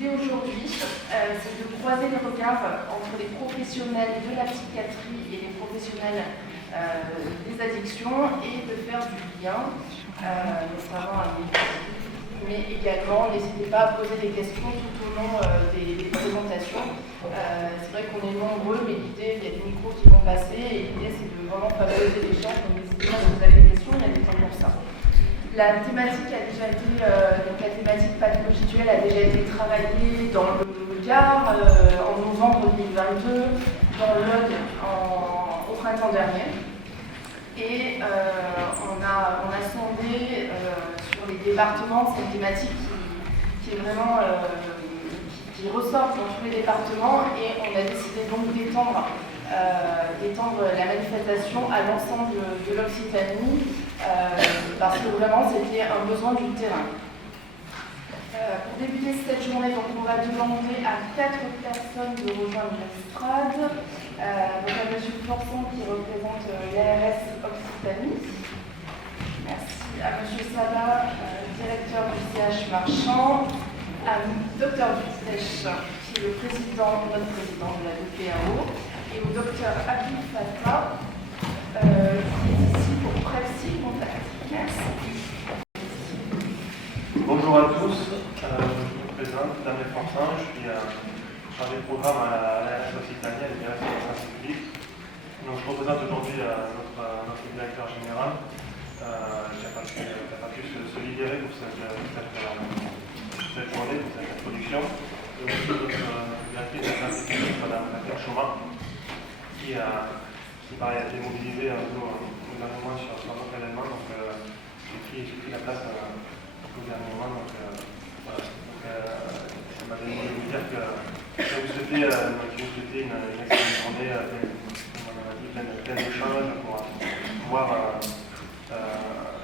L'idée aujourd'hui, c'est de croiser les regards entre les professionnels de la psychiatrie et les professionnels des addictions et de faire du lien, notamment mais également, n'hésitez pas à poser des questions tout au long des présentations. C'est vrai qu'on est nombreux, mais l'idée, il y a des micros qui vont passer et l'idée, c'est de vraiment favoriser l'échange. Donc n'hésitez pas si vous avez des questions, il y a des temps pour ça. La thématique a déjà été, donc la thématique pathologie duel a déjà été travaillée dans le Gard en novembre 2022, dans l'Aude au printemps dernier. Et on a sondé sur les départements, c'est une thématique qui est vraiment qui ressort dans tous les départements et on a décidé donc d'étendre la manifestation à l'ensemble de l'Occitanie parce que vraiment c'était un besoin du terrain. Pour débuter cette journée, donc, on va demander à 4 personnes de rejoindre l'estrade. Donc à M. Forçon qui représente l'ARS Occitanie. Merci. À M. Sabat, directeur du CH Marchand. À Dr Dutèche, qui est notre président de la DPAO. Et au Dr Abdul Fattah, qui est ici pour Prepsi Contact. Merci. Bonjour à tous, je me présente, Damien Forçon, je suis chargé de programme à l'ARS Occitanie, à l'Université de Sciences publiques. Donc je représente aujourd'hui notre directeur général, qui n'a pas pu se libérer pour cette journée, pour cette introduction. Et aussi notre directrice de Sciences publiques, Mme Catherine Chaumat, qui a été mobilisée un peu au gouvernement sur notre événement, donc j'ai pris la place au dernier moment. Donc, voilà. Ça m'a donné de vous dire que je vous souhaitais une excellente journée pleine d'échanges pour pouvoir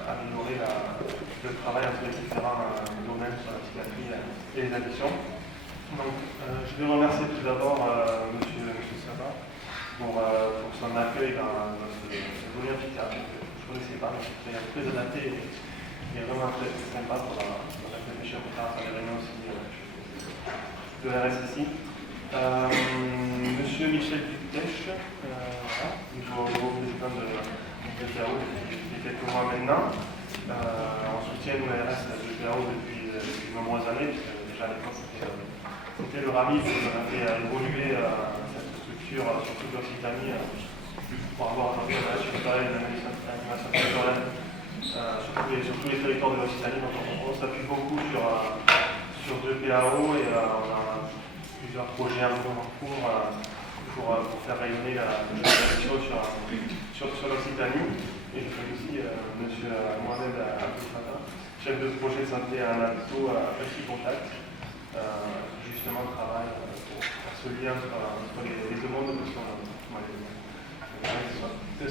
améliorer le travail entre les différents domaines sur la psychiatrie et les addictions. Donc, je vais remercier tout d'abord M. Sabat pour son accueil dans notre volume psychiatrique. Je ne connaissais pas, mais c'était très adapté et vraiment très sympa pour la réflexion pour faire les réunions aussi de la RSSI. Monsieur Michel Dutèche, nouveau président de DPAO depuis quelques mois maintenant. On soutient nous, la RS de DPAO depuis de nombreuses années, puisque déjà à l'époque c'était le RAMI qui a fait évoluer cette structure sur toute l'Occitanie pour avoir aujourd'hui un relation supérieur et une animation territoriale sur tous les territoires de l'Occitanie. Donc on s'appuie beaucoup sur DPAO et on a plusieurs projets en cours pour faire rayonner la gestion sur l'Occitanie. Et je fais aussi M. Mohamed Abdel Fattah, chef de projet de santé à l'hôpital à Prepsi Contact, justement travaille pour faire ce lien entre les demandes que sont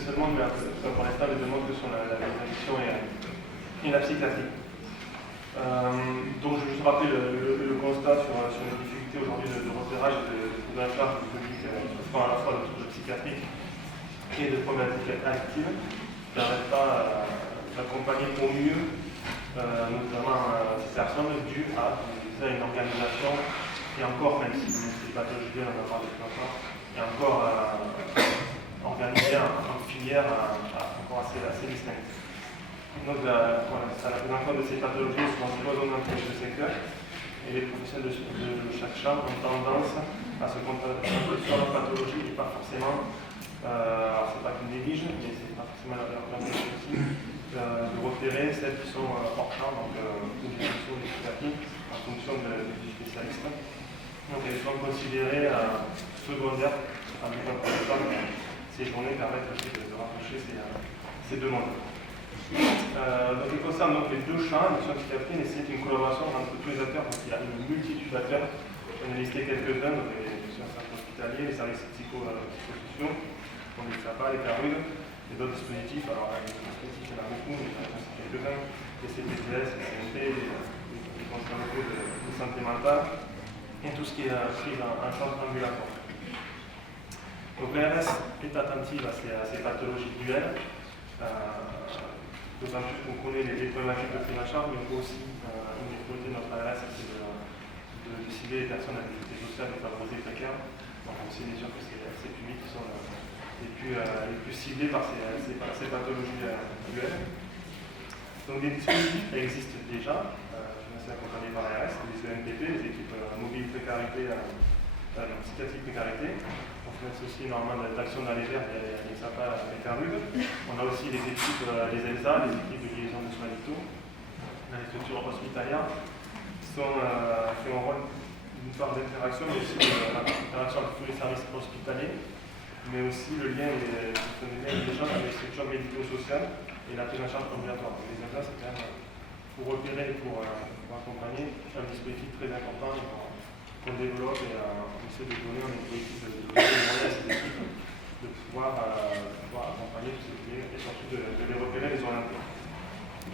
seulement, mais pour l'instant, les demandes que sont la addiction et la psychiatrie. Donc, je vais juste rappeler le constat sur les difficultés aujourd'hui de repérage et de la charge du public, à la fois de troubles psychiatriques et de problématiques actives, qui ne permettent pas d'accompagner au mieux, notamment ces personnes, dues à une organisation, et encore, même si c'est pas pathologie, on en a parlé plus longtemps, et encore organisée en filière encore assez distincte. Donc, ça la prise en compte de ces pathologies souvent cloisonnantes de secteur, et les professionnels de chaque champ ont tendance à se concentrer sur leur pathologie et pas forcément, alors c'est pas qu'une néglige, mais c'est pas forcément leur objectif aussi, de repérer celles qui sont hors champ, donc ou des fonctions des psychiatriques, en fonction du spécialiste. Donc elles sont considérées secondaires, en même temps pour les femmes, ces journées permettent aussi de rapprocher ces deux mondes. Donc il concerne donc les deux champs, la psychiatrie, et c'est une collaboration entre tous les acteurs, donc il y a une multitude d'acteurs. J'en ai listé quelques-uns, donc les centres hospitaliers, les services psychosociaux, comme les SAPA, les carules, et d'autres dispositifs. Alors les dispositifs, il y en a beaucoup, mais j'en ai cité quelques-uns, les CPTS, les CNP, les conseils locaux de santé mentale, et tout ce qui est pris en charge ambulatoire. Donc l'ARS est attentive à ces pathologies duelles. D'autant plus qu'on connaît les problématiques de prise en charge, mais aussi une des priorités de notre ARS, c'est de cibler les personnes à l'activité sociale défavorisées précaires. Donc on sait bien sûr que c'est ces publics qui sont les plus ciblés par ces pathologies actuelles. Donc des dispositifs existent déjà, financés et accompagnés par l'ARS, les EMPP, les équipes mobiles précarité, psychiatrie précarité. On finance aussi énormément d'actions dans les verts, les SAPA et Carube. On a aussi les équipes, les ELSA, les équipes de liaison de soins vitaux, dans les structures hospitalières, qui ont un rôle d'une part d'interaction, mais aussi d'interaction avec tous les services hospitaliers, mais aussi le lien des gens avec les structures médico-sociales et la prise en charge ambulatoire. Les ELSA, c'est quand même, pour repérer et pour accompagner, un dispositif très important qu'on développe et on essaie de donner un dispositif de moyens à ces équipes de pouvoir accompagner tous ces clients et surtout de les repérer, les orienter.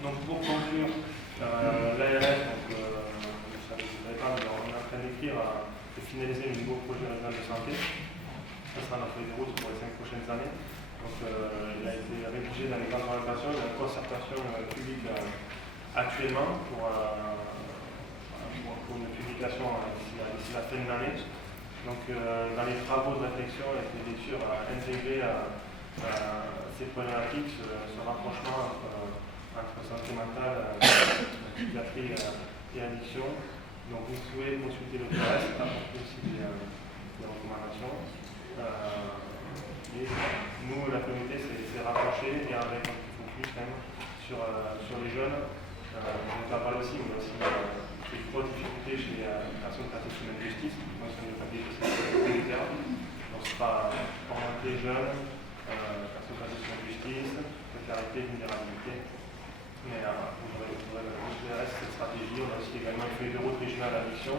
Donc pour conclure, l'ARS, on est en train d'écrire et finaliser le nouveau projet régional de santé. Ça sera notre feuille de route pour les 5 prochaines années. Donc il a été rédigé dans les grandes orientations, il y a une concertation publique actuellement pour une publication d'ici la fin de l'année. Donc dans les travaux de réflexion avec les lectures intégrées ces problématiques, ce rapprochement entre santé mentale, psychiatrie et addiction. Donc vous pouvez consulter le PRS, apporter aussi des recommandations. Et nous, la communauté s'est rapprochée et avec un petit focus quand même sur les jeunes. On va parler aussi, mais aussi des grosses difficultés chez les personnes placées sous la justice, qui concernent le papier militaire. Donc ce sera orienté jeunes, personnes placées sous la justice, précarité, vulnérabilité. Mais vous aurez cette stratégie. On a aussi également une feuille de route régionale d'addiction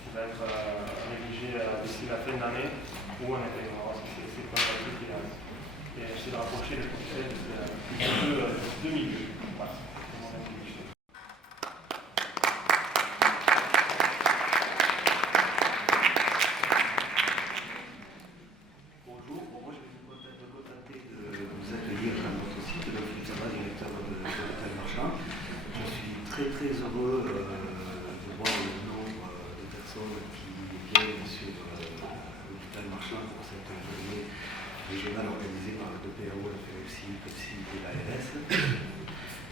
qui va être rédigée d'ici la fin de l'année, où on intégrera aussi ces problématiques et essayer de rapprocher les professionnels de ces deux milieux. Voilà. Bonjour, moi je vais vous contenter de vous accueillir dans notre site, donc je suis directeur de l'hôpital Marchand. Je suis très heureux de voir le nombre de personnes qui viennent sur l'hôpital Marchand pour cette journée régionale organisée par le DPAO, la PFC et l'ARS.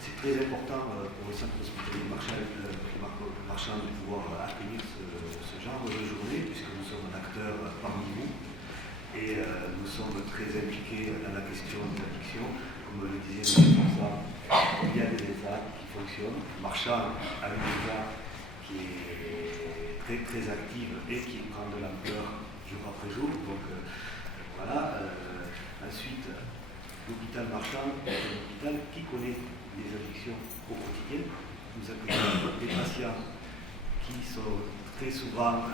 C'est très important pour le centre hospitalier Marchand de pouvoir accueillir ce genre de journée, puisque nous sommes un acteur parmi vous. Et nous sommes très impliqués dans la question de l'addiction. Comme le disait M. Forza, il y a des ESA qui fonctionnent. Marchand a une ESA qui est très active et qui prend de l'ampleur jour après jour. Donc voilà. Ensuite, l'hôpital Marchand est un hôpital qui connaît les addictions au quotidien. Nous accueillons des patients qui sont très souvent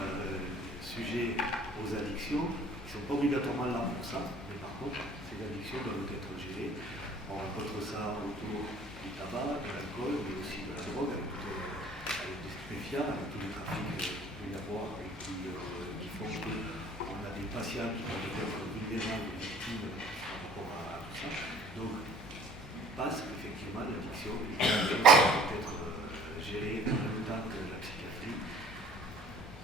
sujets aux addictions. Ils ne sont pas obligatoirement là pour ça, mais par contre, ces addictions doivent être gérées. On rencontre ça autour du tabac, de l'alcool, mais aussi de la drogue, avec des stupéfiants, avec tous les trafics qu'il peut y avoir et qui font qu'on a des patients qui peuvent être vulnérables, des victimes par rapport à tout ça. Donc, parce qu'effectivement, l'addiction peut être gérée en même temps que la psychiatrie,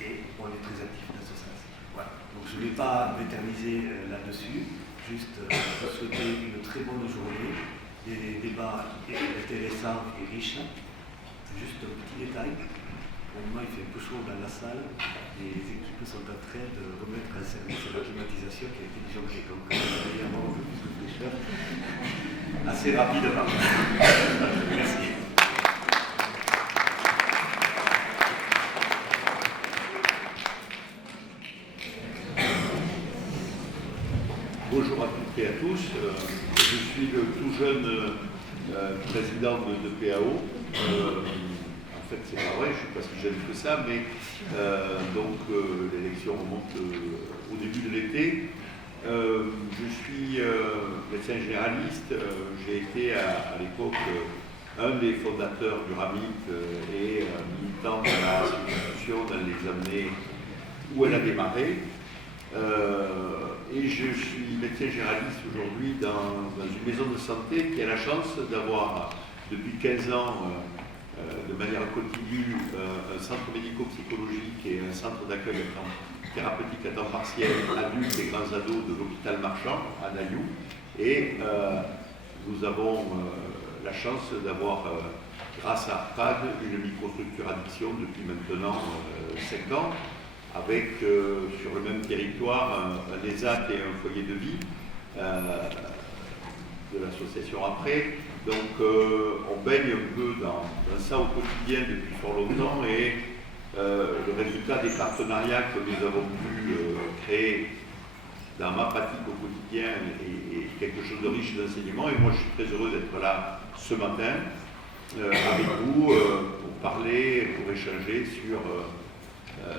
et on est très actif dans ce sens. Voilà. Donc je ne vais pas m'éterniser là-dessus, juste vous souhaiter une très bonne journée, des débats intéressants et riches. Juste un petit détail, au moment il fait un peu chaud dans la salle, les équipes sont en train de remettre en service la climatisation qui a été disjonctée. Donc vous allez avoir un peu plus de fraîcheur assez rapidement. Merci. Bonjour à toutes et à tous. Je suis le tout jeune président de PAO. En fait, c'est pas vrai, je ne suis pas si jeune que ça, mais l'élection remonte au début de l'été. Je suis médecin généraliste. J'ai été à l'époque un des fondateurs du RAMIT et militant de la institution dans les années où elle a démarré. Et je suis médecin généraliste aujourd'hui dans une maison de santé qui a la chance d'avoir depuis 15 ans de manière continue un centre médico-psychologique et un centre d'accueil thérapeutique à temps partiel adultes et grands ados de l'hôpital Marchand à Nailloux. Et nous avons la chance d'avoir, grâce à ARPAD, une microstructure addiction depuis maintenant 5 ans, avec sur le même territoire un ESAT et un foyer de vie de l'association après. Donc on baigne un peu dans ça au quotidien depuis fort longtemps et le résultat des partenariats que nous avons pu créer dans ma pratique au quotidien est quelque chose de riche d'enseignement. Et moi je suis très heureux d'être là ce matin avec vous pour parler, pour échanger sur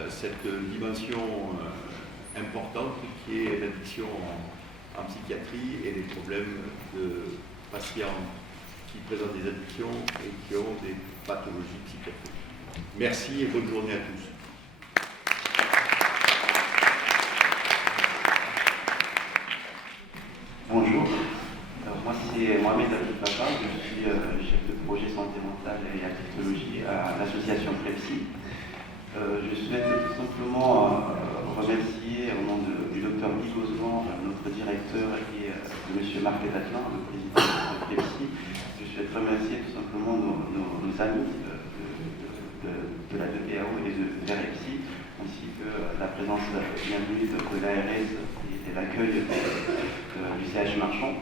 cette dimension importante qui est l'addiction en psychiatrie et les problèmes de patients qui présentent des addictions et qui ont des pathologies psychiatriques. Merci et bonne journée à tous. Bonjour, alors moi c'est Mohamed Abdelpapa, je suis chef de projet santé mentale et addictologie à l'association Prepsi. Je souhaite tout simplement remercier au nom du docteur Guy Gozlan, notre directeur, et de M. Marc Dattelin, le président de Prepsi. Je souhaite remercier tout simplement nos amis de la DPAO et de RFC, ainsi que la présence bienvenue de l'ARS et l'accueil du CH Marchand,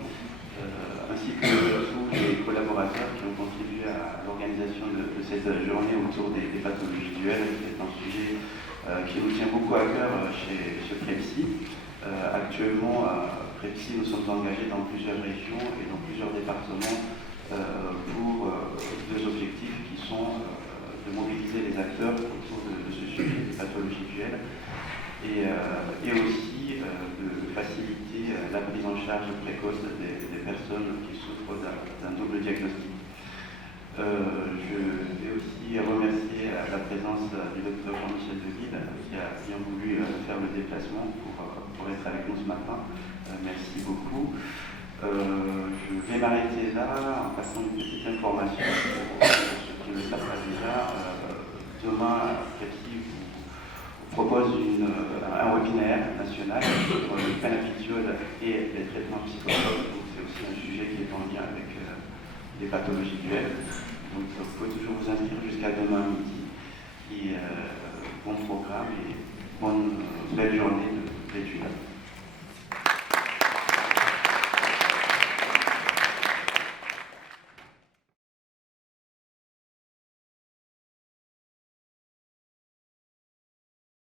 ainsi que tous les collaborateurs qui ont contribué à l'organisation de cette journée autour des pathologies duelles, qui est un sujet qui nous tient beaucoup à cœur chez Prepsi. Actuellement, Prepsi, nous sommes engagés dans plusieurs régions et dans plusieurs départements pour deux objectifs qui sont de mobiliser les acteurs autour de ce sujet des pathologies duelles et aussi de faciliter la prise en charge précoce des personnes qui souffrent d'un double diagnostic. Je vais aussi remercier la présence du docteur Jean-Michel Deville qui a bien voulu faire le déplacement pour être avec nous ce matin. Merci beaucoup. Je vais m'arrêter là en passant une petite information pour ceux qui ne le savent pas déjà. Demain, Prepsi vous propose un webinaire national sur le cannabidiol et les traitements psychotropes. Donc c'est aussi un sujet qui est en lien avec les pathologies duelles. Donc vous pouvez toujours vous inscrire jusqu'à demain midi. Et bon programme et belle journée d'études.